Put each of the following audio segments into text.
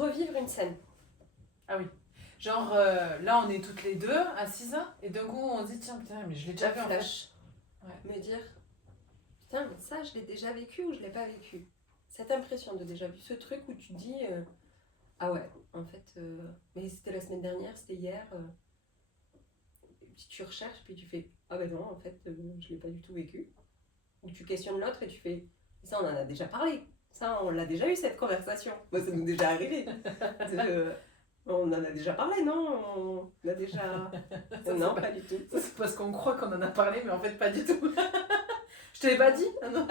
revivre une scène. Ah oui. Genre, là, on est toutes les deux assises, et d'un coup, on se dit, tiens, putain, mais je l'ai déjà Un fait en fait. flash. Me dire, putain, mais ça, je l'ai déjà vécu ou je l'ai pas vécu. Cette impression de déjà vu, ce truc où tu te dis, ah ouais, en fait, mais c'était la semaine dernière, c'était hier. Puis tu recherches, puis tu fais, ah ben non, en fait, je l'ai pas du tout vécu. Ou tu questionnes l'autre et tu fais, ça, on en a déjà parlé. Ça, on l'a déjà eu cette conversation. Moi, ça nous est déjà arrivé. On en a déjà parlé, non? On a déjà. Ça, non, c'est pas du tout. Ça, c'est parce qu'on croit qu'on en a parlé, mais en fait, pas du tout. Je te l'ai pas dit? Ah non,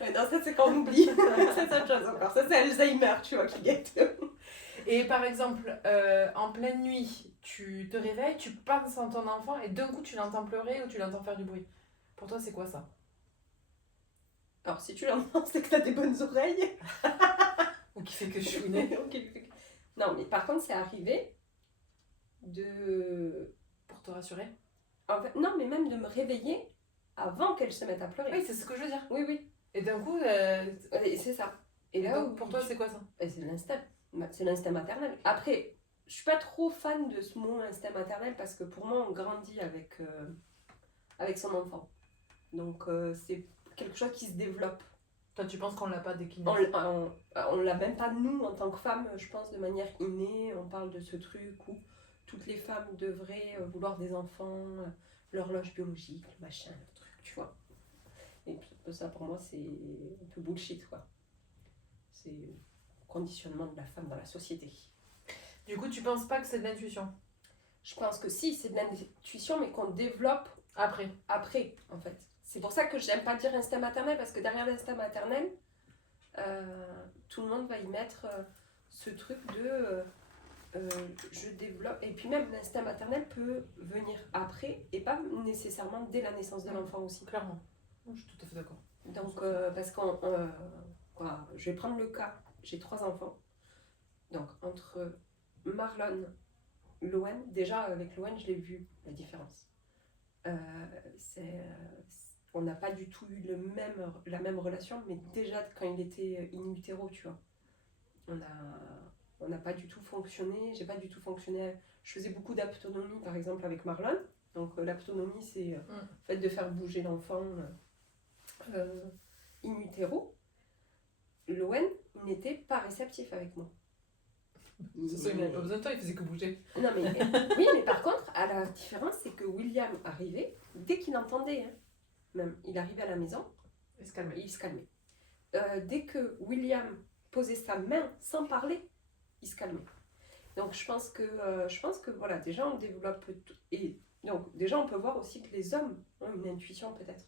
ouais, non, ça c'est quand on oublie. Ça, c'est autre chose encore. Ça, c'est Alzheimer, tu vois, qui guette. Et par exemple, en pleine nuit, tu te réveilles, tu penses en ton enfant, et d'un coup, tu l'entends pleurer ou tu l'entends faire du bruit. Pour toi, c'est quoi ça? Alors, si tu l'entends, c'est que t'as des bonnes oreilles. Ou qui fait que chouiner? Non, mais par contre, c'est arrivé de. Pour te rassurer? En fait, non, mais même de me réveiller avant qu'elle se mette à pleurer. Oui, c'est ce que je veux dire. Oui, oui. Et d'un coup, C'est ça. Et là, donc, pour toi, c'est quoi ça? c'est l'instinct. C'est l'instinct maternel. Après, je suis pas trop fan de ce mot instinct maternel parce que pour moi, on grandit avec son enfant. Donc, c'est quelque chose qui se développe. Toi, tu penses qu'on l'a pas dès qu'il On naît? l'a même pas nous en tant que femmes, je pense, de manière innée. On parle de ce truc où toutes les femmes devraient vouloir des enfants, l'horloge biologique, le machin, le truc, tu vois. Et puis, ça, pour moi, c'est un peu bullshit, quoi. C'est le conditionnement de la femme dans la société. Du coup, tu penses pas que c'est de l'intuition? Je pense que si, c'est de l'intuition, mais qu'on développe Après, en fait. C'est pour ça que j'aime pas dire instinct maternel, parce que derrière l'instinct maternel, tout le monde va y mettre ce truc de je développe. Et puis même l'instinct maternel peut venir après, et pas nécessairement dès la naissance de l'enfant aussi. clairement. Je suis tout à fait d'accord. Donc, parce je vais prendre le cas, j'ai 3 enfants. Donc, entre Marlon, Lowen, déjà avec Lowen, je l'ai vu la différence. On n'a pas du tout eu la même relation, mais déjà quand il était in utero, tu vois, on n'a pas du tout fonctionné. J'ai pas du tout fonctionné. Je faisais beaucoup d'autonomie, par exemple, avec Marlon. Donc, l'autonomie, c'est le fait de faire bouger l'enfant in utero. Lowen n'était pas réceptif avec moi. C'est ça, il n'avait pas besoin de toi, il faisait que bouger. Non, mais oui, mais par contre, la différence, c'est que William arrivait, dès qu'il entendait, même, il arrivait à la maison, Il se calmait. il se calmait. Dès que William posait sa main sans parler, il se calmait. Donc je pense que voilà, déjà on développe et donc déjà on peut voir aussi que les hommes ont une intuition peut-être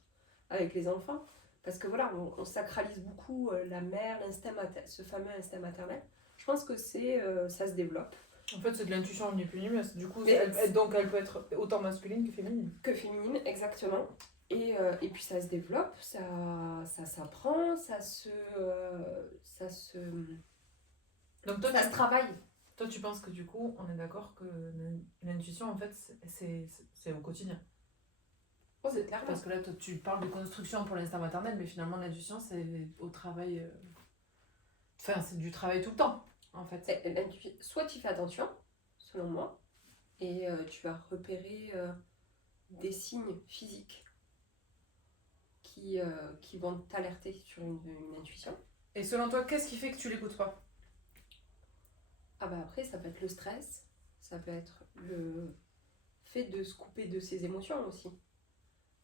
avec les enfants, parce que voilà, on sacralise beaucoup la mère, ce fameux instinct maternel. Je pense que ça se développe. En fait, c'est de l'intuition ni plus ni moins. Du coup, Mais donc elle peut être autant masculine que féminine. Que féminine, exactement. Et puis ça se développe, ça s'apprend, ça se Donc toi, ça se travaille. Toi, tu penses que du coup, on est d'accord que l'intuition, en fait, c'est au quotidien. Oh, c'est clair. Parce que là, toi, tu parles de construction pour l'instinct maternel, mais finalement, l'intuition, c'est au travail. Enfin, c'est du travail tout le temps, en fait. Soit tu fais attention, selon moi, et tu vas repérer des signes physiques qui vont t'alerter sur une intuition. Et selon toi, qu'est-ce qui fait que tu l'écoutes pas? Ah bah après, ça peut être le stress, ça peut être le fait de se couper de ses émotions aussi.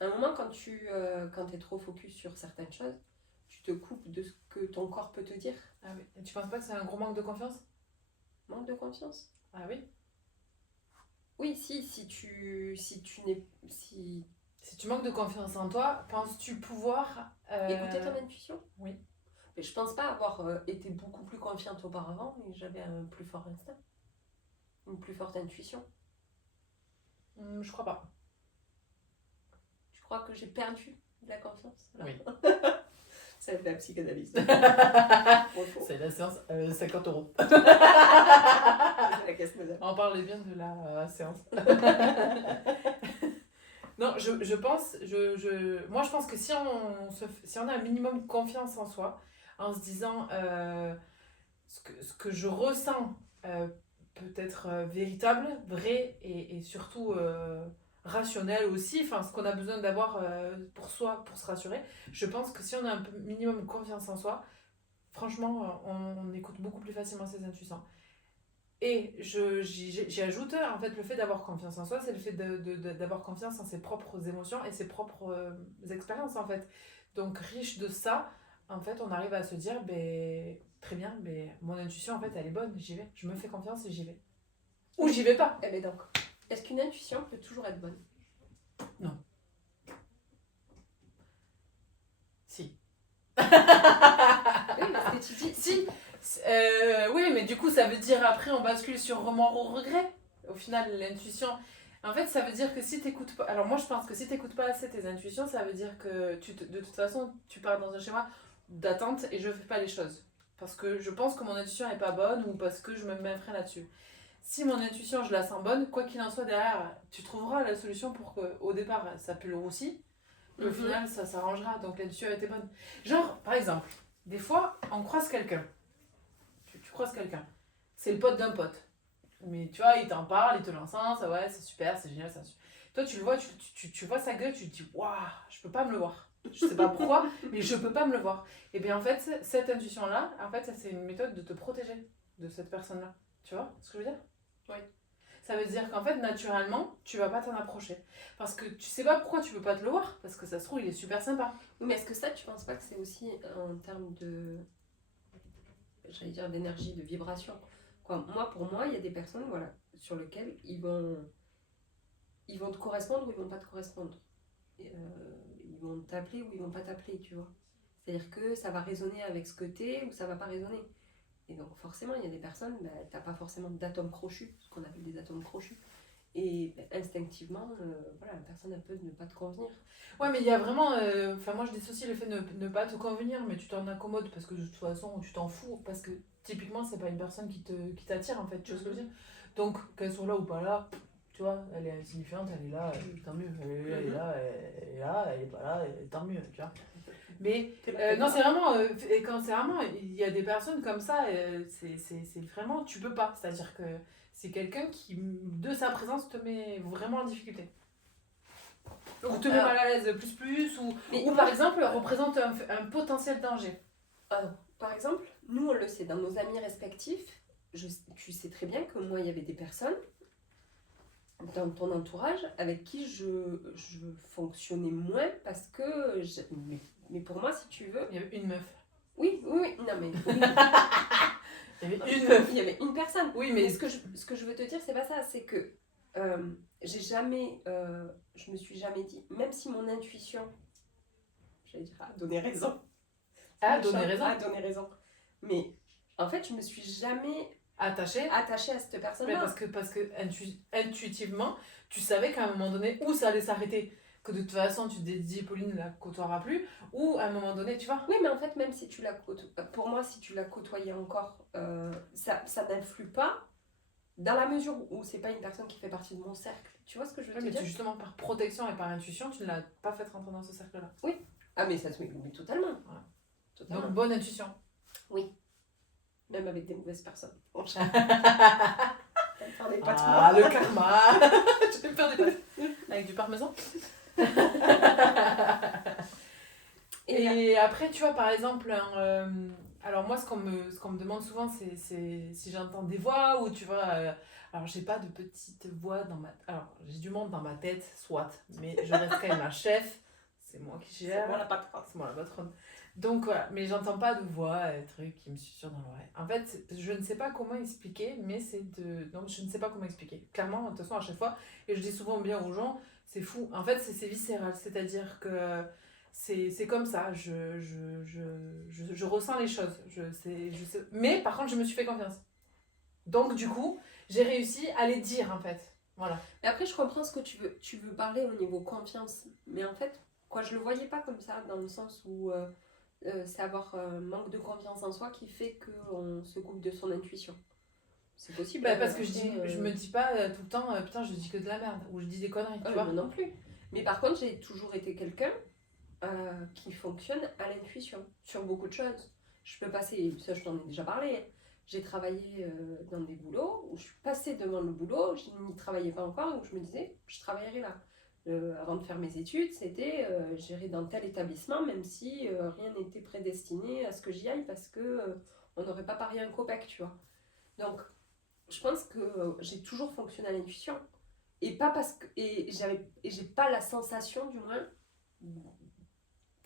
À un moment, quand tu es trop focus sur certaines choses, tu te coupes de ce que ton corps peut te dire. Ah oui. Et tu penses pas que c'est un gros manque de confiance? Manque de confiance? Ah oui. Oui, si tu manques de confiance en toi, penses-tu pouvoir écouter ton intuition? Oui. Mais je pense pas avoir été beaucoup plus confiante auparavant, mais j'avais un plus fort instinct, une plus forte intuition. Je crois pas. Tu crois que j'ai perdu de la confiance? Oui. C'est de la psychanalyse. C'est la séance 50 €. C'est la caisse modèle. On parlait bien de la séance. Non, moi je pense que si on a un minimum de confiance en soi, en se disant ce que je ressens peut être véritable, vrai et surtout rationnel aussi, enfin ce qu'on a besoin d'avoir pour soi, pour se rassurer. Je pense que si on a un minimum confiance en soi, franchement, on écoute beaucoup plus facilement ses intuitions. Et j'y ajoute, en fait, le fait d'avoir confiance en soi, c'est le fait d'avoir confiance en ses propres émotions et ses propres expériences, en fait. Donc, riche de ça, en fait, on arrive à se dire, ben, très bien, ben, mon intuition, en fait, elle est bonne, j'y vais. Je me fais confiance et j'y vais. Ou j'y vais pas. Eh bien donc, est-ce qu'une intuition peut toujours être bonne? Si. Oui, parce que tu dis... Si. Oui, mais du coup, ça veut dire après, on bascule sur remords ou regret. Au final, l'intuition. En fait, ça veut dire que si t'écoutes pas. Alors, moi, je pense que si t'écoutes pas assez tes intuitions, ça veut dire que de toute façon, tu pars dans un schéma d'attente et je fais pas les choses. Parce que je pense que mon intuition est pas bonne ou parce que je me mets un frein là-dessus. Si mon intuition, je la sens bonne, quoi qu'il en soit derrière, tu trouveras la solution pour que, au départ, ça pue le roussi. Et au final, ça s'arrangera. Donc, l'intuition a été bonne. Genre, par exemple, des fois, on croise quelqu'un. Tu croises quelqu'un. C'est le pote d'un pote. Mais tu vois, il t'en parle, il te l'encense, ah ouais, c'est super, c'est génial, c'est super. Toi, tu le vois, tu vois sa gueule, tu te dis, waouh, je peux pas me le voir. Je sais pas pourquoi, mais je peux pas me le voir. Et bien en fait, cette intuition-là, en fait, c'est une méthode de te protéger de cette personne-là. Tu vois ce que je veux dire? Oui. Ça veut dire qu'en fait, naturellement, tu vas pas t'en approcher. Parce que tu sais pas pourquoi tu peux pas te le voir, parce que ça se trouve, il est super sympa. Oui, mais est-ce que ça, tu penses pas que c'est aussi en termes de... J'allais dire d'énergie, de vibration? Quoi, moi, pour moi, il y a des personnes, voilà, sur lesquelles ils vont te correspondre ou ils vont pas te correspondre. Ils vont t'appeler ou ils vont pas t'appeler, tu vois. C'est-à-dire que ça va résonner avec ce que t'es ou ça va pas résonner. Et donc forcément, il y a des personnes, bah, t'as pas forcément d'atomes crochus, ce qu'on appelle des atomes crochus. Et bah, instinctivement, voilà, la personne elle peut ne pas te convenir. Ouais, mais il y a vraiment. Enfin, moi, je dissocie le fait de ne pas te convenir, mais tu t'en accommodes parce que de toute façon, tu t'en fous. Parce que typiquement, c'est pas une personne qui t'attire en fait, tu vois ce que je veux dire? Donc, qu'elle soit là ou pas là, tu vois, elle est insignifiante, elle est là, tant mieux. Elle est là, elle est là, elle est pas là, tant mieux, tu vois. Mais non, c'est vraiment. Et quand c'est vraiment. Il y a des personnes comme ça, c'est vraiment. Tu peux pas. C'est-à-dire que c'est quelqu'un qui, de sa présence, te met vraiment en difficulté. Ou te met mal à l'aise ou par exemple représente un potentiel danger. Par exemple, nous on le sait, dans nos amis respectifs, tu sais très bien que moi il y avait des personnes dans ton entourage avec qui je fonctionnais moins parce que... mais pour moi, si tu veux... Il y avait une meuf. Oui, non mais... Oui. Il y avait une meuf. Il y avait une personne. Oui, mais ce que je veux te dire, c'est pas ça, c'est que j'ai jamais... je me suis jamais dit, même si mon intuition, j'allais dire, a donné raison. A donné raison. A donné raison. Mais en fait, je me suis jamais... attachée à cette personne-là. Parce que intuitivement, tu savais qu'à un moment donné, où ça allait s'arrêter. Que de toute façon, tu te dis, Pauline ne la côtoiera plus. Ou à un moment donné, tu vois. Oui, mais en fait, même si tu la côtoies, pour moi, si tu la côtoyais encore, ça n'influe pas dans la mesure où c'est pas une personne qui fait partie de mon cercle. Tu vois ce que je veux te dire? Mais justement, par protection et par intuition, tu ne l'as pas fait rentrer dans ce cercle-là. Oui. Ah, mais ça se met totalement. Voilà. Totalement. Donc, bonne intuition. Oui. Même avec des mauvaises personnes. Bon, le karma. Tu peux me faire des pâtes avec du parmesan. Et après, tu vois, par exemple, alors moi, ce qu'on me demande souvent, c'est si j'entends des voix ou tu vois. Alors, j'ai pas de petite voix dans ma. Alors, j'ai du monde dans ma tête, soit, mais je reste quand même un chef. C'est moi qui gère. C'est moi la patronne. C'est moi la patronne. Donc voilà, mais j'entends pas de voix, trucs qui me susurrent dans l'oreille. En fait, je ne sais pas comment expliquer, mais c'est de. Non, je ne sais pas comment expliquer. Clairement, de toute façon, à chaque fois, et je dis souvent bien aux gens, c'est fou. En fait, c'est viscéral, c'est-à-dire que c'est comme ça. Je ressens les choses. Je sais. Mais par contre, je me suis fait confiance. Donc, du coup, j'ai réussi à les dire, en fait. Voilà. Mais après, je comprends ce que tu veux. Tu veux parler au niveau confiance. Mais en fait, quoi, je le voyais pas comme ça, dans le sens où c'est avoir un manque de confiance en soi qui fait qu'on se coupe de son intuition. C'est possible. Parce que je me dis pas tout le temps, putain, je dis que de la merde, ou je dis des conneries, tu vois. Moi non plus. Mais par contre, j'ai toujours été quelqu'un qui fonctionne à l'intuition, sur beaucoup de choses. Je peux passer, ça je t'en ai déjà parlé, j'ai travaillé dans des boulots où je suis passée devant le boulot, je n'y travaillais pas encore, où je me disais, je travaillerai là. Avant de faire mes études, c'était j'irai dans tel établissement, même si rien n'était prédestiné à ce que j'y aille parce que on n'aurait pas parié un copec, tu vois. Donc, je pense que j'ai toujours fonctionné à l'intuition. Et pas parce que. Et j'ai pas la sensation, du moins,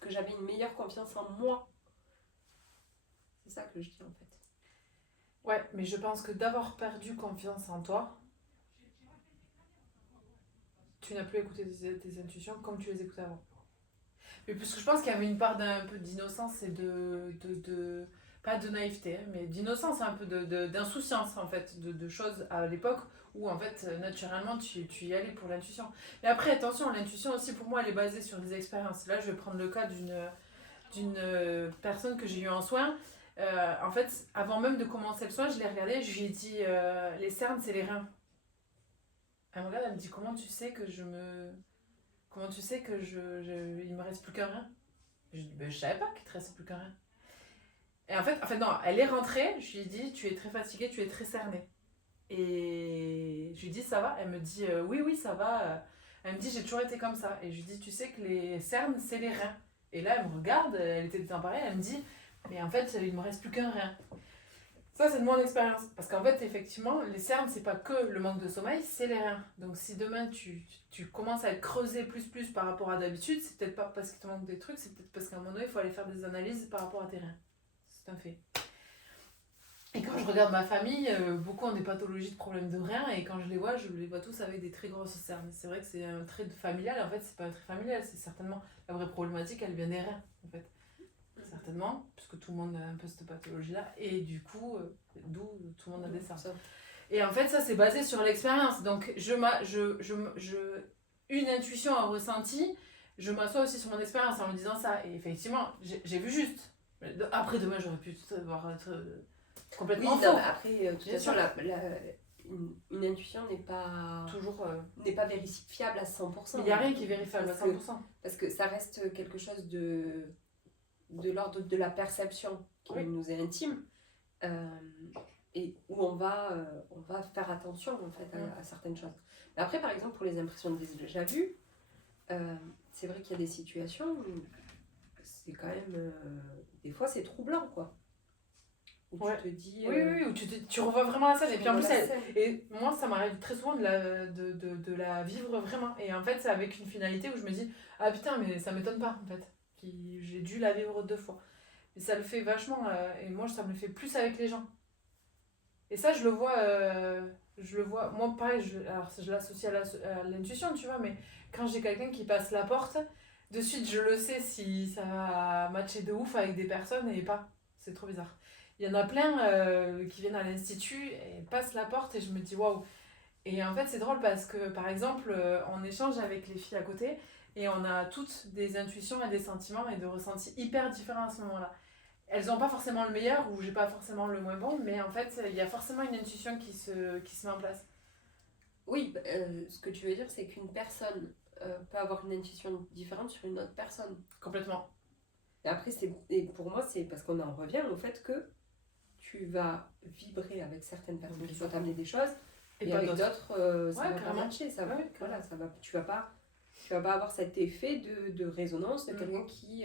que j'avais une meilleure confiance en moi. C'est ça que je dis en fait. Ouais, mais je pense que d'avoir perdu confiance en toi, tu n'as plus écouté tes intuitions comme tu les écoutais avant. Mais parce que je pense qu'il y avait une part d'un peu d'innocence et pas de naïveté, hein, mais d'innocence, un peu d'insouciance en fait, de choses à l'époque où en fait naturellement tu y allais pour l'intuition. Mais après attention, l'intuition aussi pour moi elle est basée sur des expériences. Là je vais prendre le cas d'une personne que j'ai eu en soin. En fait, avant même de commencer le soin, je l'ai regardée, je lui ai dit les cernes c'est les reins. Elle me regarde, elle me dit comment tu sais que il me reste plus qu'un rein. Je lui dis je savais pas qu'il te restait plus qu'un rein. Et en fait, non, elle est rentrée, je lui ai dit, tu es très fatiguée, tu es très cernée. Et je lui ai dit, ça va? Elle me dit, oui, oui, ça va. Elle me dit, j'ai toujours été comme ça. Et je lui dis, tu sais que les cernes, c'est les reins. Et là, elle me regarde, elle était désemparée, elle me dit, mais en fait, il me reste plus qu'un rein. Ça, c'est de mon expérience. Parce qu'en fait, effectivement, les cernes, c'est pas que le manque de sommeil, c'est les reins. Donc, si demain, tu commences à être creusé plus par rapport à d'habitude, c'est peut-être pas parce qu'il te manque des trucs, c'est peut-être parce qu'à un moment donné, il faut aller faire des analyses par rapport à tes reins. C'est un fait. Et quand je regarde ma famille, beaucoup ont des pathologies de problèmes de reins et quand je les vois tous avec des très grosses cernes. C'est vrai que c'est un trait familial, en fait, c'est pas un trait familial, c'est certainement la vraie problématique, elle vient des reins, en fait. Certainement, puisque tout le monde a un peu cette pathologie-là, et du coup, d'où tout le monde a des cernes. Et en fait, ça, c'est basé sur l'expérience. Donc, une intuition, un ressenti, je m'assois aussi sur mon expérience en me disant ça. Et effectivement, j'ai vu juste. Après, demain, j'aurais pu être complètement faux. Non, après, de toute façon, une intuition n'est pas toujours n'est pas vérifiable à 100%. Il n'y a rien qui est vérifiable à 100%. Parce que ça reste quelque chose de l'ordre de la perception qui nous est intime. Et où on va faire attention en fait à certaines choses. Mais après, par exemple, pour les impressions déjà vues, c'est vrai qu'il y a des situations où c'est quand même des fois c'est troublant quoi, où tu te dis oui, où tu revois vraiment la scène et puis en plus et moi ça m'arrive très souvent de la vivre vraiment et en fait c'est avec une finalité où je me dis ah putain mais ça m'étonne pas en fait j'ai dû la vivre 2 fois et ça le fait vachement et moi ça me le fait plus avec les gens. Et ça, je le vois, moi pareil, je l'associe à l'intuition, tu vois, mais quand j'ai quelqu'un qui passe la porte, de suite, je le sais si ça va matcher de ouf avec des personnes et pas. C'est trop bizarre. Il y en a plein qui viennent à l'institut et passent la porte et je me dis waouh. Et en fait, c'est drôle parce que, par exemple, on échange avec les filles à côté et on a toutes des intuitions et des sentiments et des ressentis hyper différents à ce moment-là. Elles n'ont pas forcément le meilleur ou j'ai pas forcément le moins bon, mais en fait, il y a forcément une intuition qui se met en place. Oui, ce que tu veux dire, c'est qu'une personne peut avoir une intuition différente sur une autre personne. Complètement. Et après, et pour moi, c'est parce qu'on en revient au fait que tu vas vibrer avec certaines personnes qui vont t'amener des choses et avec d'autres, ça va pas matcher. Ça va, voilà, tu vas pas avoir cet effet de résonance de quelqu'un qui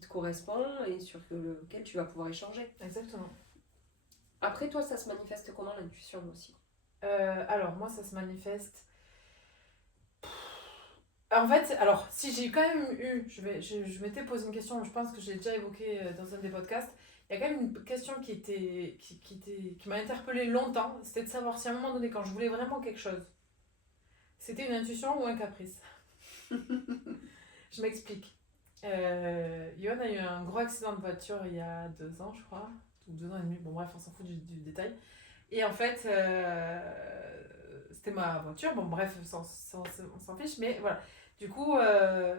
te correspond et sur lequel tu vas pouvoir échanger. Exactement. Après, toi, ça se manifeste comment l'intuition aussi? Alors, moi, ça se manifeste. En fait, alors, si j'ai quand même eu. Je m'étais posé une question, je pense que j'ai déjà évoqué dans un des podcasts. Il y a quand même une question qui m'a interpellée longtemps. C'était de savoir si à un moment donné, quand je voulais vraiment quelque chose, c'était une intuition ou un caprice. Je m'explique. Yoann a eu un gros accident de voiture il y a 2 ans, je crois, ou 2 ans et demi, bon bref, on s'en fout du détail. Et en fait, c'était ma voiture, bon bref, on s'en fiche, mais voilà. Du coup,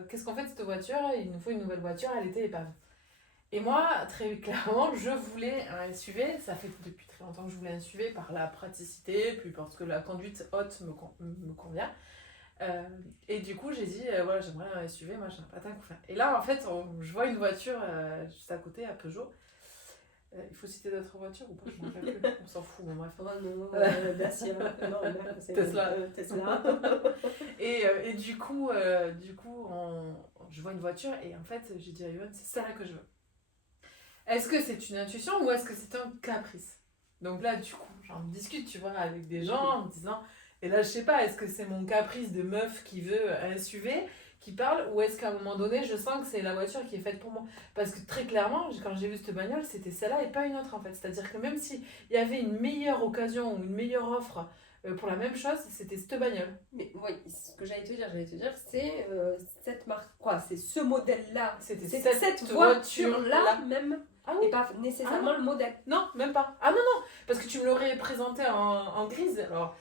qu'est-ce qu'on fait de cette voiture? Il nous faut une nouvelle voiture, elle était épave. Et moi, très clairement, je voulais un SUV, ça fait depuis très longtemps que je voulais un SUV par la praticité, puis parce que la conduite haute me convient. Et du coup j'ai dit voilà j'aimerais un SUV machin patin couffin. Et là en fait je vois une voiture juste à côté à Peugeot Il faut citer d'autres voitures ou pas? Je m'en rappelle plus. On s'en fout, mais bref. Oh non, Dacia, non, merde, c'est Tesla. Tesla. Et du coup, je vois une voiture et en fait, j'ai dit à Yoann, c'est celle-là que je veux. Est-ce que c'est une intuition ou est-ce que c'est un caprice? Donc là, du coup, j'en discute, tu vois, avec des gens en me disant, et là, je sais pas, est-ce que c'est mon caprice de meuf qui veut un SUV qui parle ou est-ce qu'à un moment donné, je sens que c'est la voiture qui est faite pour moi? Parce que très clairement, quand j'ai vu cette bagnole, c'était celle-là et pas une autre en fait. C'est-à-dire que même s'il y avait une meilleure occasion ou une meilleure offre pour la même chose, c'était cette bagnole. Mais oui, ce que j'allais te dire, c'est cette marque, quoi, c'est ce modèle-là. C'était C'est cette cette voiture-là. voiture-là même, Ah oui. et pas nécessairement le modèle. Non, même pas. Ah non, non, parce que tu me l'aurais présenté en grise. Alors,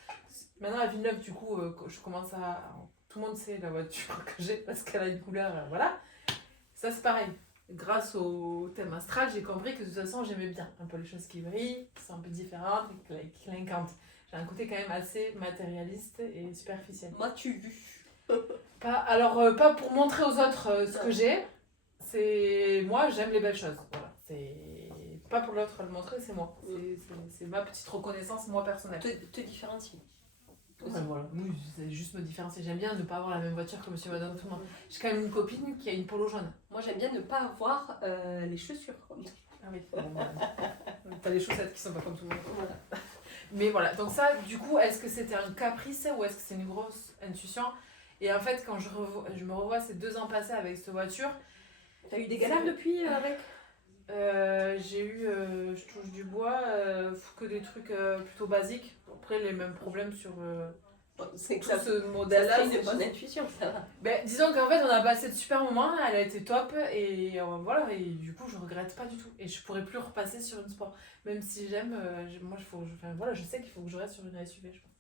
maintenant à Villeneuve, du coup, je commence à... Tout le monde sait la voiture que j'ai parce qu'elle a une couleur, voilà. Ça, c'est pareil. Grâce au thème astral, j'ai compris que de toute façon, j'aimais bien un peu les choses qui brillent, qui sont un peu différentes, qui clinquantes. J'ai un côté quand même assez matérialiste et superficiel. M'as-tu vu? Pas pour montrer aux autres ce que j'ai. C'est moi, j'aime les belles choses. Voilà. C'est pas pour l'autre le montrer, c'est moi. C'est ma petite reconnaissance, moi, personnelle. Te différencier. Ouais, voilà. Oui, c'est juste me différencier. J'aime bien ne pas avoir la même voiture que monsieur, madame, tout le monde. J'ai quand même une copine qui a une polo jaune. Moi, j'aime bien ne pas avoir les chaussures. Ah oui, bon, t'as les chaussettes qui sont pas comme tout le monde. Voilà. Mais voilà, donc ça, du coup, est-ce que c'était un caprice ou est-ce que c'est une grosse intuition? Et en fait, quand je me revois ces 2 ans passés avec cette voiture... T'as eu des galères depuis avec? J'ai eu, je touche du bois, que des trucs plutôt basiques. Après, les mêmes problèmes sur C'est que tout ça, ce modèle-là. c'est une bonne intuition, ça va. Ben, disons qu'en fait, on a passé de super moments, elle a été top, et voilà, et du coup, je regrette pas du tout. Et je pourrais plus repasser sur une sport. Même si j'aime, moi, voilà, je sais qu'il faut que je reste sur une SUV, je pense.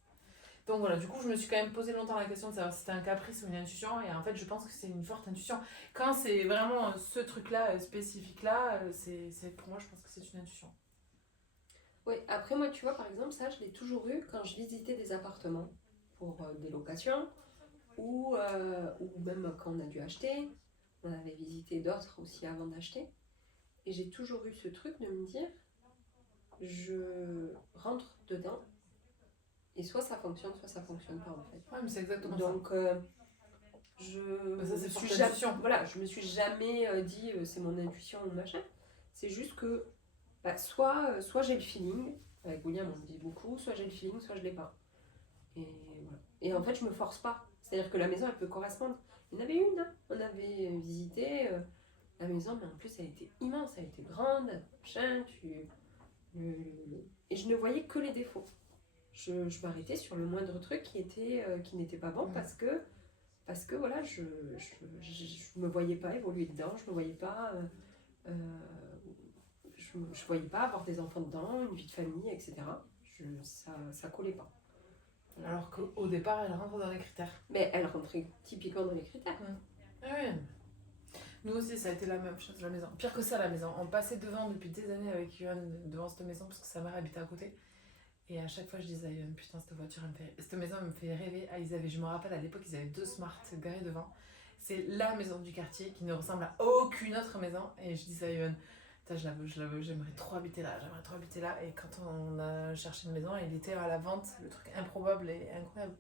Donc voilà, du coup, je me suis quand même posé longtemps la question de savoir si c'était un caprice ou une intuition, et en fait, je pense que c'est une forte intuition. Quand c'est vraiment ce truc-là, spécifique-là, pour moi, je pense que c'est une intuition. Oui, après, moi, tu vois, par exemple, ça, je l'ai toujours eu quand je visitais des appartements pour des locations, ou même quand on a dû acheter. On avait visité d'autres aussi avant d'acheter. Et j'ai toujours eu ce truc de me dire, je rentre dedans, et soit ça fonctionne pas en fait. Ouais, mais c'est exactement Donc, ça. Ça, c'est suis forte jamais, intuition. voilà, je me suis jamais dit c'est mon intuition ou machin. C'est juste que soit j'ai le feeling, avec William on me dit beaucoup, soit j'ai le feeling, soit je l'ai pas. Et voilà. Et en fait, je me force pas. C'est-à-dire que la maison, elle peut correspondre. Il y en avait une, hein. On avait visité la maison, mais en plus, elle était immense, elle était grande, machin, et je ne voyais que les défauts. Je m'arrêtais sur le moindre truc qui n'était pas bon parce que voilà, je me voyais pas évoluer dedans, je me voyais pas je voyais pas avoir des enfants dedans, une vie de famille, etc. Ça collait pas. Alors qu'au départ, elle rentre dans les critères. Mais elle rentrait typiquement dans les critères. Ah oui. Nous aussi, ça a été la même chose, la maison. Pire que ça, la maison. On passait devant depuis des années avec Yoann, devant cette maison, parce que sa mère habitait à côté. Et à chaque fois, je disais à Yoann, putain, cette maison me fait rêver. Ah, je me rappelle, à l'époque, ils avaient 2 Smart garés devant. C'est la maison du quartier qui ne ressemble à aucune autre maison. Et je disais à Yoann, putain, je la veux, j'aimerais trop habiter là. Et quand on a cherché une maison, il était à la vente, le truc improbable et incroyable.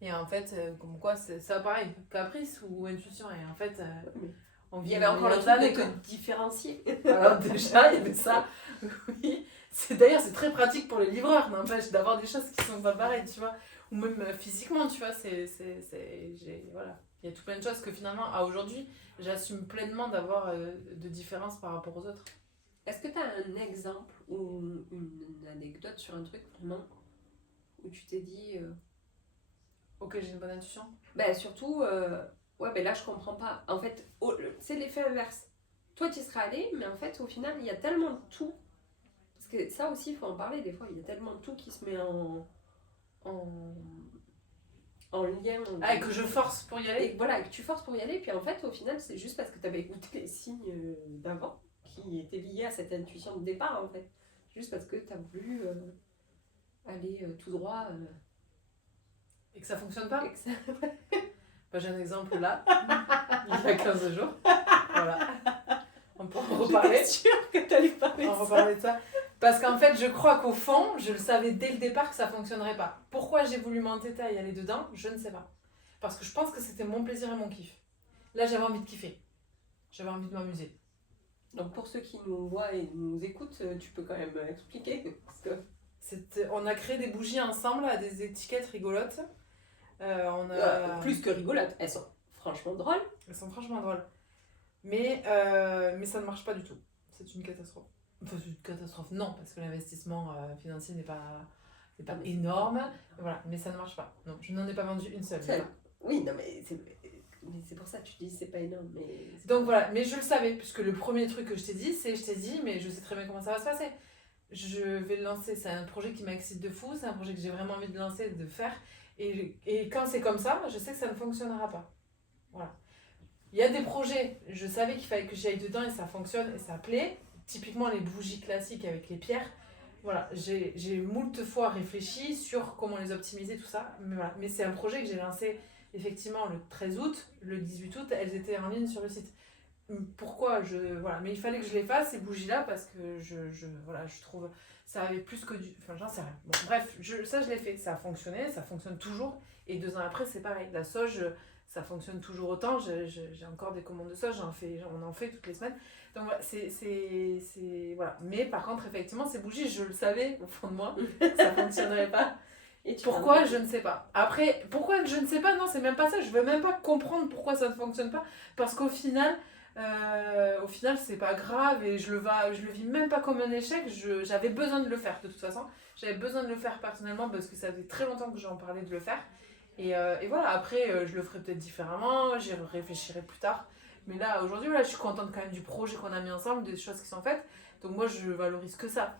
Et en fait, comme quoi, c'est ça pareil, caprice ou intuition. Et en fait, il y avait encore le truc de te différencier. Alors déjà, il y avait ça, oui. D'ailleurs, c'est très pratique pour les livreurs, n'empêche, d'avoir des choses qui sont pas pareilles, tu vois. Ou même physiquement, tu vois, voilà. Il y a tout plein de choses que finalement, à aujourd'hui, j'assume pleinement d'avoir de différences par rapport aux autres. Est-ce que tu as un exemple ou une anecdote sur un truc vraiment où tu t'es dit... Ok, j'ai une bonne intuition. Ben surtout, ouais, ben là je comprends pas. En fait, c'est l'effet inverse. Toi tu y serais allé, mais en fait au final il y a tellement de tout. Parce que ça aussi il faut en parler des fois, il y a tellement de tout qui se met en lien. Ah, et que je force pour y aller. Et voilà, que tu forces pour y aller, puis en fait au final c'est juste parce que tu avais écouté les signes d'avant qui étaient liés à cette intuition de départ en fait. Juste parce que tu as voulu aller tout droit. Et que ça fonctionne pas. Ça... Bah, j'ai un exemple là, il y a 15 jours. Voilà. On peut en reparler. J'étais sûre que t'allais parler On de va ça. parler de ça. Parce qu'en fait, je crois qu'au fond, je le savais dès le départ que ça fonctionnerait pas. Pourquoi j'ai voulu m'entêter à y aller dedans, je ne sais pas. Parce que je pense que c'était mon plaisir et mon kiff. Là, j'avais envie de kiffer. J'avais envie de m'amuser. Donc pour ceux qui nous voient et nous écoutent, tu peux quand même expliquer. Parce que On a créé des bougies ensemble à des étiquettes rigolotes. On a... plus que rigolote, elles sont franchement drôles. Elles sont franchement drôles. Mais ça ne marche pas du tout. C'est une catastrophe. Enfin, c'est une catastrophe, non, parce que l'investissement financier n'est pas énorme. Voilà, mais ça ne marche pas. Non, je n'en ai pas vendu une seule. Voilà. Oui, non, mais c'est pour ça que tu dis c'est pas énorme. Donc voilà, mais je le savais, puisque le premier truc que je t'ai dit, c'est je t'ai dit, mais je sais très bien comment ça va se passer. Je vais le lancer, c'est un projet qui m'excite de fou, c'est un projet que j'ai vraiment envie de lancer, de faire. Et quand c'est comme ça, je sais que ça ne fonctionnera pas. Voilà. Il y a des projets, je savais qu'il fallait que j'y aille dedans et ça fonctionne et ça plaît. Typiquement les bougies classiques avec les pierres. Voilà, j'ai moult fois réfléchi sur comment les optimiser, tout ça. Mais, voilà. Mais c'est un projet que j'ai lancé effectivement le 13 août, le 18 août, elles étaient en ligne sur le site. Pourquoi voilà. Mais il fallait que je les fasse, ces bougies-là, parce que voilà, je trouve ça avait plus que du... Enfin, j'en sais rien. Bon, bref, ça je l'ai fait, ça a fonctionné, ça fonctionne toujours. Et 2 ans après, c'est pareil. La sauge, ça fonctionne toujours autant. J'ai encore des commandes de sauge, on en fait toutes les semaines. Donc voilà, voilà. Mais par contre, effectivement, ces bougies, je le savais au fond de moi, ça fonctionnerait pas. Et pourquoi, je ne sais pas. Après, pourquoi je ne sais pas, non, c'est même pas ça. Je veux même pas comprendre pourquoi ça ne fonctionne pas. Parce qu'au final, c'est pas grave et je le vis même pas comme un échec. J'avais besoin de le faire de toute façon. J'avais besoin de le faire personnellement parce que ça fait très longtemps que j'en parlais de le faire. Et voilà, après, je le ferai peut-être différemment, j'y réfléchirai plus tard. Mais là, aujourd'hui, voilà, je suis contente quand même du projet qu'on a mis ensemble, des choses qui sont faites. Donc moi, je valorise que ça.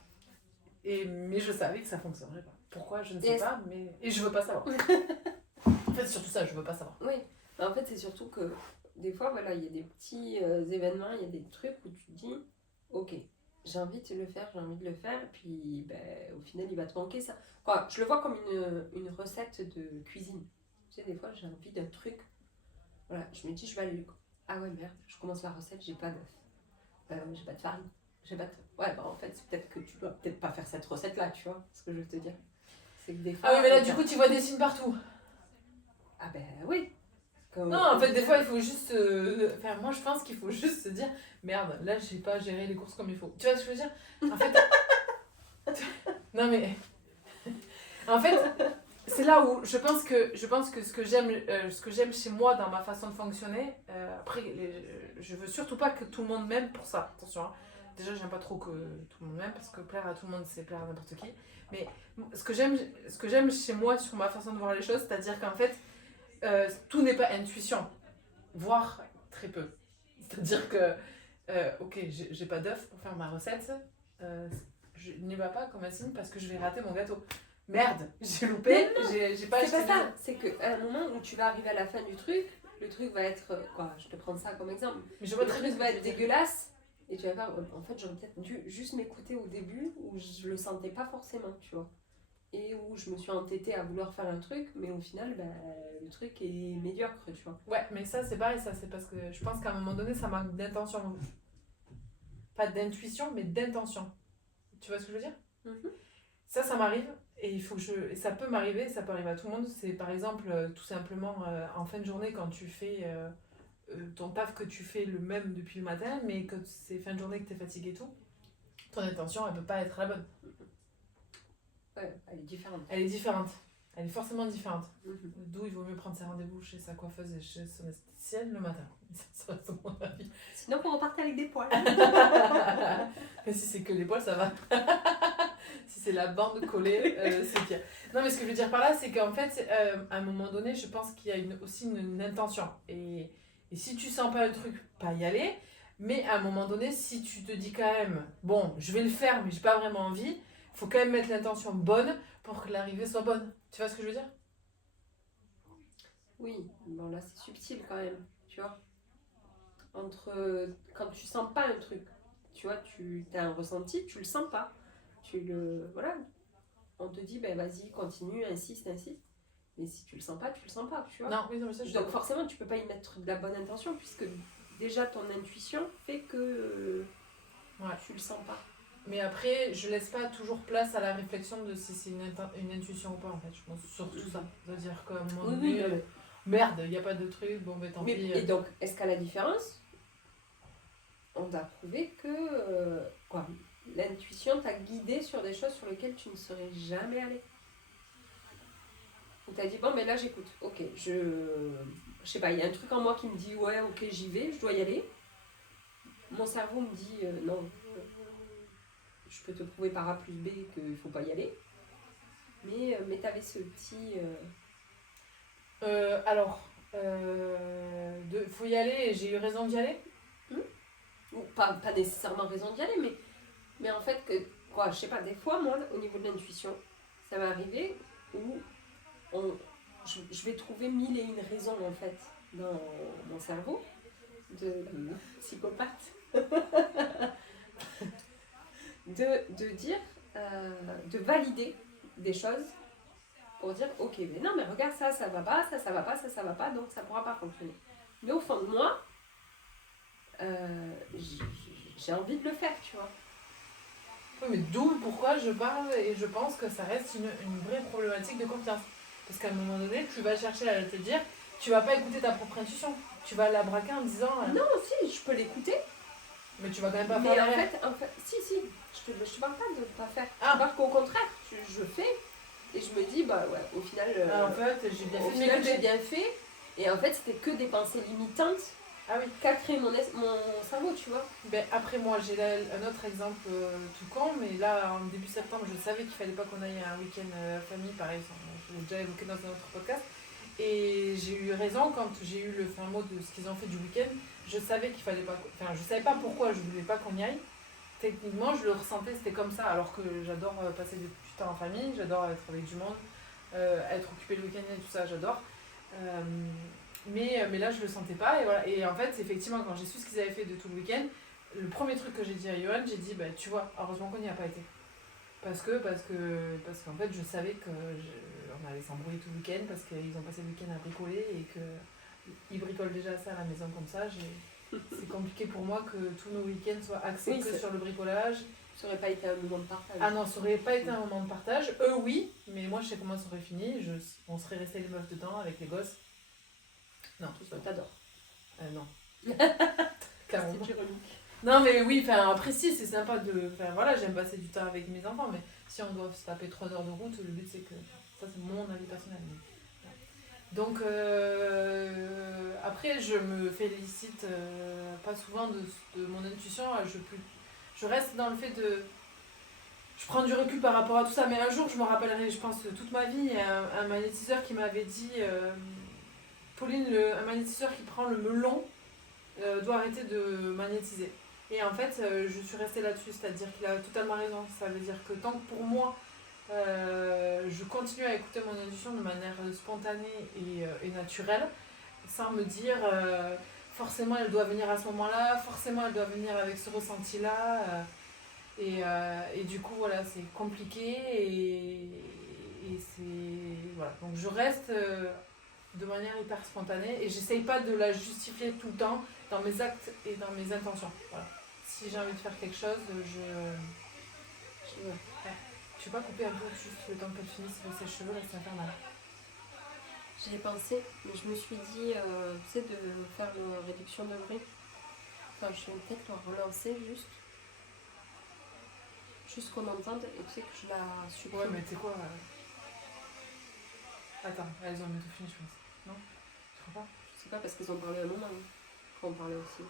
Mais je savais que ça fonctionnerait pas. Pourquoi, je ne sais pas, mais... Et je veux pas savoir. En fait, c'est surtout ça, je veux pas savoir. Oui, en fait, c'est surtout que des fois, voilà, il y a des petits événements, il y a des trucs où tu te dis, ok, j'ai envie de le faire, et puis au final, il va te manquer ça. Quoi, je le vois comme une recette de cuisine. Tu sais, des fois, j'ai envie d'un truc. Voilà, je me dis, je vais aller... Ah ouais, merde, je commence la recette, j'ai pas d'œuf. J'ai pas de farine. Ouais, en fait, c'est peut-être que tu dois peut-être pas faire cette recette-là, tu vois, ce que je veux te dire. C'est que des fois... Ah oui, mais là, du coup, tu vois des signes partout. Ah oui. Non, en fait, des fois, il faut juste... moi, je pense qu'il faut juste se dire, merde, là, j'ai pas géré les courses comme il faut. Tu vois ce que je veux dire ? En fait... Non, mais... En fait, c'est là où je pense que ce que j'aime chez moi dans ma façon de fonctionner, après, je veux surtout pas que tout le monde m'aime pour ça, attention. Hein. Déjà, j'aime pas trop que tout le monde m'aime parce que plaire à tout le monde, c'est plaire à n'importe qui. Mais ce que j'aime chez moi sur ma façon de voir les choses, c'est-à-dire qu'en fait, tout n'est pas intuition, voire très peu. C'est-à-dire que, ok, j'ai pas d'œuf pour faire ma recette, je n'y vais pas comme un signe parce que je vais rater mon gâteau. Merde, j'ai loupé, j'ai pas acheté. C'est pas ça, c'est qu'à un moment où tu vas arriver à la fin du truc, le truc va être, quoi, je te prends ça comme exemple, mais je vois le très truc bien va être dégueulasse, et tu vas faire, en fait j'aurais peut-être dû juste m'écouter au début, où je le sentais pas forcément, tu vois. Et où je me suis entêtée à vouloir faire un truc, mais au final, le truc est médiocre, tu vois. Ouais, mais ça c'est pareil, ça c'est parce que je pense qu'à un moment donné, ça manque d'intention. Pas d'intuition, mais d'intention. Tu vois ce que je veux dire ? Ça m'arrive, et il faut que ça peut m'arriver, ça peut arriver à tout le monde. C'est par exemple, tout simplement, en fin de journée, quand tu fais ton taf que tu fais le même depuis le matin, mais que c'est fin de journée que tu es fatigué et tout, ton intention, elle peut pas être la bonne. Ouais, elle est différente. Elle est différente. Elle est forcément différente. D'où il vaut mieux prendre ses rendez-vous chez sa coiffeuse et chez son esthéticienne le matin. Ça reste mon avis. Sinon, vous repartez avec des poils. Mais si c'est que les poils, ça va. Si c'est la bande collée, c'est pire. Non, mais ce que je veux dire par là, c'est qu'en fait, à un moment donné, je pense qu'il y a aussi une intention. Et si tu sens pas le truc, pas y aller. Mais à un moment donné, si tu te dis quand même, bon, je vais le faire, mais j'ai pas vraiment envie, il faut quand même mettre l'intention bonne pour que l'arrivée soit bonne. Tu vois ce que je veux dire ? Oui, bon là c'est subtil quand même, tu vois. Entre quand tu sens pas un truc, tu vois, tu as un ressenti, tu le sens pas. Voilà. On te dit, vas-y, continue, insiste. Mais si tu le sens pas, tu le sens pas, tu vois. Non, oui, non, mais ça, je Donc forcément, tu peux pas y mettre de la bonne intention, puisque déjà ton intuition fait que Ouais. tu le sens pas. Mais après, je laisse pas toujours place à la réflexion de si c'est une intuition ou pas, en fait. Je pense surtout ça. C'est-à-dire qu'à un moment donné, non, mais- merde, il n'y a pas de truc, bon, ben tant Mais, pis. et donc, est-ce qu'à la différence, on a prouvé que quoi, l'intuition t'a guidé sur des choses sur lesquelles tu ne serais jamais allé. On t'a dit, bon, mais là j'écoute, ok, je sais pas, il y a un truc en moi qui me dit, ouais, ok, j'y vais, je dois y aller. Mon cerveau me dit, non, je peux te prouver par A plus B qu'il faut pas y aller. Mais t'avais ce petit. Alors, faut y aller et j'ai eu raison d'y aller. Ou pas nécessairement raison d'y aller, mais en fait, que, quoi, je sais pas, des fois, moi, au niveau de l'intuition, ça m'est arrivé où je vais trouver mille et une raisons, en fait, dans mon cerveau de psychopathe, de dire, de valider des choses pour dire, ok, mais non, mais regarde, ça va pas, ça va pas, ça va pas, donc ça pourra pas fonctionner. Mais au fond de moi, j'ai envie de le faire, tu vois. Oui, mais d'où pourquoi je parle et je pense que ça reste une vraie problématique de confiance. Parce qu'à un moment donné, tu vas chercher à te dire, tu vas pas écouter ta propre intuition. Tu vas la braquer en disant. Non, si, je peux l'écouter. Mais tu vas quand même pas Mais faire en derrière. fait, si, je te parle pas de pas faire. Ah. Je parle qu'au contraire, je fais et je me dis, bah ouais, au final, En fait, j'ai bien au fait de final m'écouter. j'ai bien fait. Et en fait, c'était que des pensées limitantes Ah oui. qu'a créé mon cerveau, tu vois. Ben, après moi, j'ai là un autre exemple tout con, mais là, en début septembre, je savais qu'il fallait pas qu'on aille à un week-end famille, pareil, je l'ai déjà évoqué dans un autre podcast. Et j'ai eu raison quand j'ai eu le fin mot de ce qu'ils ont fait du week-end. Je savais qu'il fallait pas. Enfin, je savais pas pourquoi je voulais pas qu'on y aille. Techniquement, je le ressentais, c'était comme ça, alors que j'adore passer du temps en famille, j'adore être avec du monde, être occupée le week-end et tout ça, j'adore. Mais là, je le sentais pas. Et, voilà. Et en fait, effectivement, quand j'ai su ce qu'ils avaient fait de tout le week-end, le premier truc que j'ai dit à Johan, j'ai dit, bah, tu vois, heureusement qu'on n'y a pas été. Parce qu'en fait, je savais qu'on allait s'embrouiller tout le week-end, parce qu'ils ont passé le week-end à bricoler et qu'ils bricolent déjà ça à la maison comme ça. C'est compliqué pour moi que tous nos week-ends soient axés que sur le bricolage. Ça aurait pas été un moment de partage. Ah non, ça aurait pas été un moment de partage. Eux, oui, mais moi, je sais comment ça aurait fini. On serait restés les meufs dedans avec les gosses. Non, Tout ça, t'adores. non. Carrément. C'est ironique. Non, mais oui, après, si, c'est sympa de. Enfin, voilà, j'aime passer du temps avec mes enfants, mais si on doit se taper 3 heures de route, le but, c'est que. Ça, c'est mon avis personnel. Donc, après, je me félicite pas souvent de mon intuition. Je reste dans le fait de. Je prends du recul par rapport à tout ça, mais un jour, je me rappellerai, je pense, toute ma vie, il y a un magnétiseur qui m'avait dit Pauline, un magnétiseur qui prend le melon doit arrêter de magnétiser. Et en fait, je suis restée là-dessus, c'est-à-dire qu'il a totalement raison. Ça veut dire que tant que pour moi, je continue à écouter mon intuition de manière spontanée et naturelle, sans me dire forcément elle doit venir à ce moment-là, forcément elle doit venir avec ce ressenti-là. Et du coup, voilà, c'est compliqué et c'est. Voilà. Donc je reste de manière hyper spontanée et j'essaye pas de la justifier tout le temps dans mes actes et dans mes intentions. Voilà. Si j'ai envie de faire quelque chose, tu peux pas couper un peu juste le temps qu'elle finisse ses cheveux, là c'est infernal. J'y ai pensé, mais je me suis dit, tu sais, de faire une réduction de bruit. Enfin, je vais peut-être la relancer juste qu'on entende, et tu sais que je la supprime. Ouais, mais tu sais quoi Attends, elles ont bientôt fini, je pense. Non Tu crois pas Je sais pas, parce qu'ils ont parlé un moment, hein, quand on parlait aussi.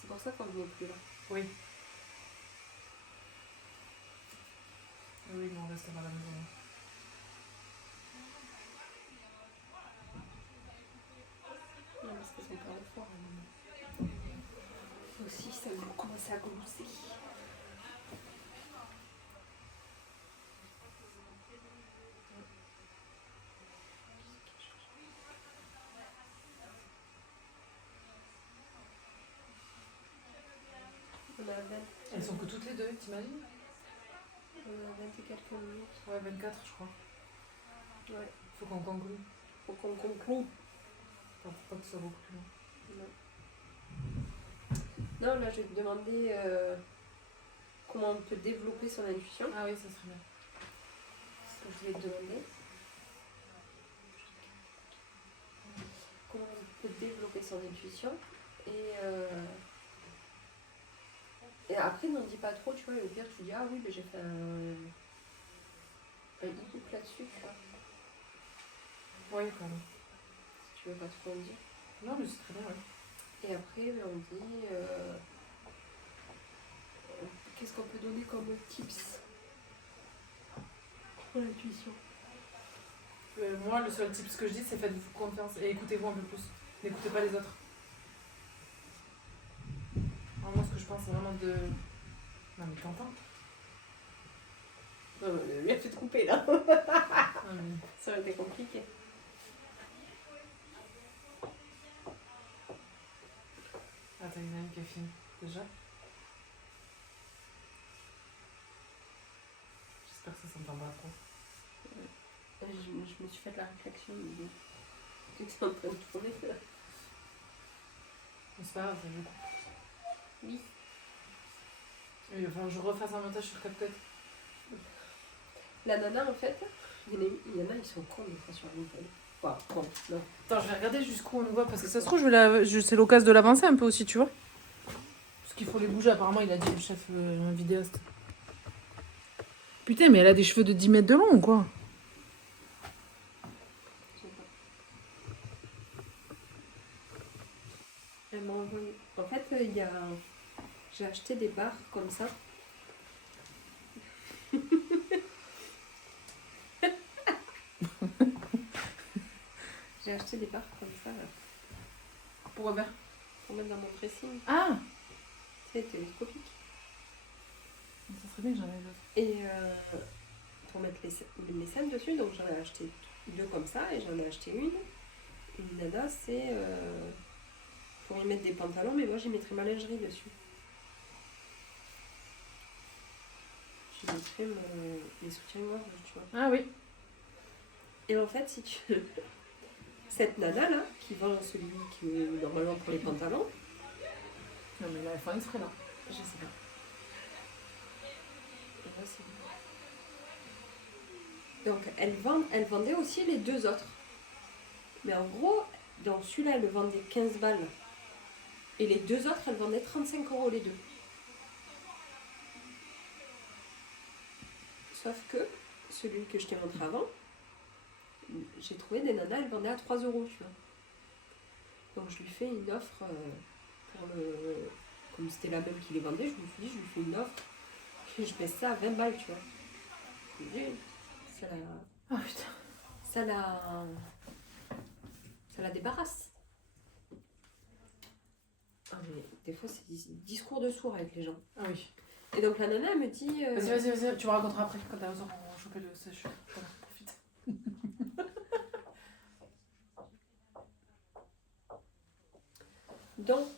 C'est pour ça qu'on ne venait plus là. Oui. Oui, mais on restera à la maison. Non, parce qu'ils ont parlé fort à un moment. Aussi, ça a commencé à commencer. On a 20. Elles sont que toutes les deux, t'imagines On a 20 et quelques minutes. Ouais, 24 je crois. Ouais. Faut qu'on conclue. Faut qu'on conclue. Enfin, faut pas que ce soit beaucoup plus long. Non, là je vais te demander comment on peut développer son intuition. Ah oui, ça serait bien. C'est ce que je voulais te demander. Comment on peut développer son intuition. Et après, n'en dis pas trop, tu vois, et au pire, tu dis, ah oui, mais j'ai fait un e-book là-dessus, tu vois. Oui, quand même. Si tu veux pas trop en dire. Non, mais c'est très bien, oui. Et après, on dit, qu'est-ce qu'on peut donner comme tips pour l'intuition. Moi, le seul tip que je dis, c'est faites-vous confiance et écoutez-vous un peu plus. N'écoutez pas les autres. Alors, moi, ce que je pense, c'est vraiment de... Non, mais t'entends? Il a fait de couper là. Non, mais... Ça aurait été compliqué. Attends, il y en a une qui a fini. Déjà. J'espère que ça s'entend pas trop. Je me suis fait la réflexion de que c'est en train de tourner là. Mais c'est pas grave, ça joue. Oui. Il va falloir que je refasse un montage sur CapCut. La nana, en fait, il y en a, ils sont cons des fois sur LinkedIn. Enfin, bon, non. Attends, je vais regarder jusqu'où on nous voit parce que ça se trouve, c'est l'occasion de l'avancer un peu aussi, tu vois. Parce qu'il faut les bouger, apparemment, il a dit le chef vidéaste. Putain, mais elle a des cheveux de 10 mètres de long ou quoi? Elle m'a envoyé. En fait, j'ai acheté des barres comme ça. J'ai acheté des barres comme ça là, Pourquoi faire? pour mettre dans mon pressing. Ah! C'est télescopique. Ça serait bien que j'en ai d'autres. Et pour mettre les scènes dessus, donc j'en ai acheté 2 comme ça et j'en ai acheté une. Une nana, c'est pour y mettre des pantalons, mais moi j'y mettrais ma lingerie dessus. Je mettrais mes soutiens-gorge, tu vois. Ah oui. Et en fait, si tu. Cette nana là, qui vend celui qui est normalement pour les pantalons, Non, mais l'iPhone serait là. je sais pas. Et là, c'est- Donc elle vendait aussi les 2 autres. Mais en gros, dans celui-là, elle le vendait 15 balles. Et les 2 autres, elle vendait 35 € les 2. Sauf que celui que je t'ai montré avant, j'ai trouvé des nanas, elles vendaient à 3 €, tu vois. Donc je lui fais une offre pour le. Comme c'était la même qui les vendait, je lui fais une offre. Et je baisse ça à 20 balles, tu vois. Et ça la. Ah putain. Ça la débarrasse. Ah mais des fois c'est des discours de sourds avec les gens. Ah oui. Et donc la nana elle me dit. Vas-y, tu me raconteras après quand t'as besoin pour choper le sèche. Voilà, profite. Donc,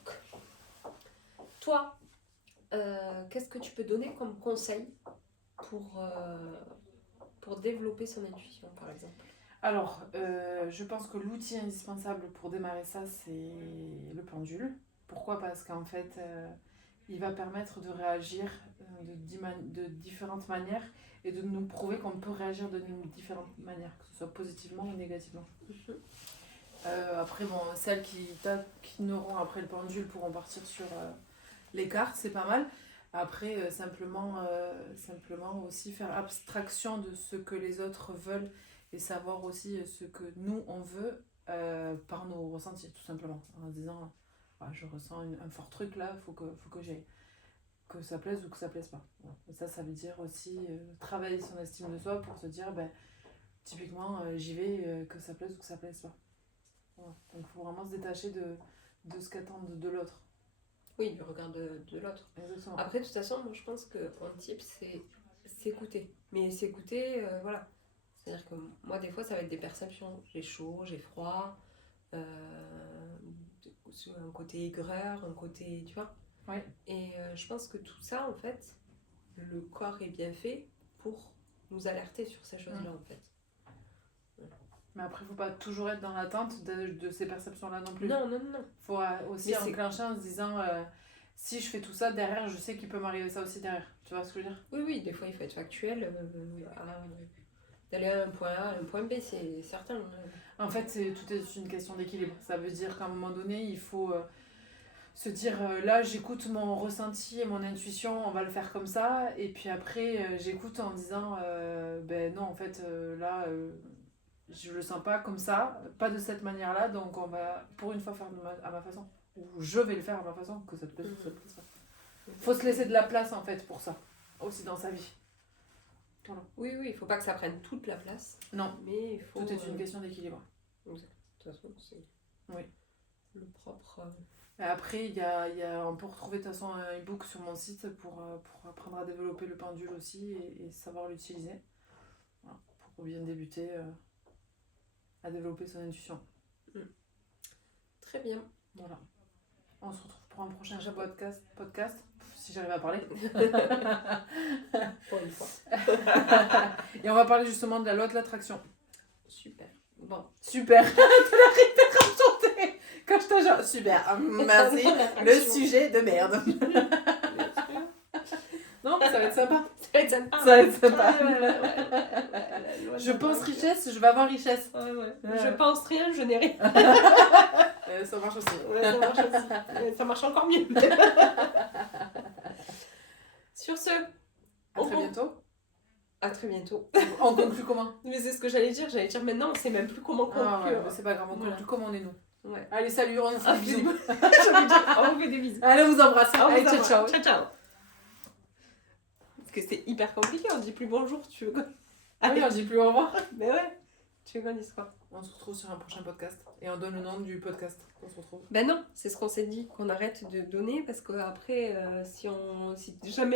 toi, qu'est-ce que tu peux donner comme conseil pour développer son intuition, par exemple? Alors, je pense que l'outil indispensable pour démarrer ça, c'est le pendule. Pourquoi? Parce qu'en fait, il va permettre de réagir de différentes manières et de nous prouver qu'on peut réagir de différentes manières, que ce soit positivement ou négativement. Après, bon, celles qui n'auront après le pendule pourront partir sur les cartes, c'est pas mal. Après, simplement aussi faire abstraction de ce que les autres veulent et savoir aussi ce que nous, on veut par nos ressentis, tout simplement. En se disant, ah, je ressens un fort truc là, faut que j'aille. Que ça plaise ou que ça plaise pas. Voilà. Et ça veut dire aussi travailler son estime de soi pour se dire, ben, typiquement, j'y vais, que ça plaise ou que ça plaise pas. Voilà. Donc il faut vraiment se détacher de ce qu'attend de l'autre. Oui, du regard de l'autre. Exactement. Après, de toute façon, moi je pense qu'un type, c'est s'écouter. Mais s'écouter, voilà. C'est-à-dire que moi, des fois, ça va être des perceptions. J'ai chaud, j'ai froid, un côté aigreur, un côté, tu vois. Ouais. Et je pense que tout ça, en fait, le corps est bien fait pour nous alerter sur ces choses-là, en fait. Mais après, faut pas toujours être dans l'attente de ces perceptions-là non plus. Non, non, non. Faut aussi Mais c'est- enclencher en se disant si je fais tout ça derrière, je sais qu'il peut m'arriver ça aussi derrière. Tu vois ce que je veux dire? Oui, oui, des fois il faut être factuel. D'aller à un point A, à un point B, c'est certain. En fait, tout est une question d'équilibre. Ça veut dire qu'à un moment donné, il faut se dire là, j'écoute mon ressenti et mon intuition, on va le faire comme ça. Et puis après, j'écoute en disant ben non, en fait, là, je le sens pas comme ça, pas de cette manière-là, donc on va pour une fois faire à ma façon. Ou je vais le faire à ma façon, que ça te plaise ou ça te plaise pas. Faut se laisser de la place en fait pour ça, aussi dans sa vie. Voilà. Oui, oui, il faut pas que ça prenne toute la place. Non, Mais il faut. tout est une question d'équilibre. De toute façon, c'est. Oui. Le propre. Et après, on peut retrouver de toute façon un e-book sur mon site pour apprendre à développer le pendule aussi et savoir l'utiliser. Voilà, pour bien débuter à développer son intuition. Très bien. Voilà. On se retrouve pour un prochain podcast si j'arrive à parler. Pour une fois. Et on va parler justement de la loi de l'attraction. Super. Bon. Super. Tu l'as répété comme chanter. Quand je t'ai genre, super. Merci. Le sujet de merde. Non, ça va être sympa. Ça va être sympa. Ça va être sympa. Ouais. Je pense richesse, je vais avoir richesse. Ouais. Je pense rien, je n'ai rien. Ça marche aussi. Ouais, ça marche aussi. Ouais, ça marche encore mieux. Sur ce, À très bientôt. à très bientôt. On conclut comment? Mais c'est ce que j'allais dire. J'allais dire maintenant, on sait même plus comment conclure. Ah ouais, mais c'est pas grave, on Voilà. conclut comme on est nous. Ouais. Allez, salut, on se fait Ah, des bisous. J'allais dire, on vous fait des bisous. Allez, on vous embrasse. Au Allez, revoir. ciao, ciao. Ciao, ciao. Parce que c'est hyper compliqué, on dit plus bonjour, tu veux quoi? Ah oui, on dit plus au revoir. Mais ouais, tu veux qu'on dise quoi? On se retrouve sur un prochain podcast. Et on donne le nom du podcast qu'on se retrouve. Ben non, c'est ce qu'on s'est dit, qu'on arrête de donner, parce qu'après, si jamais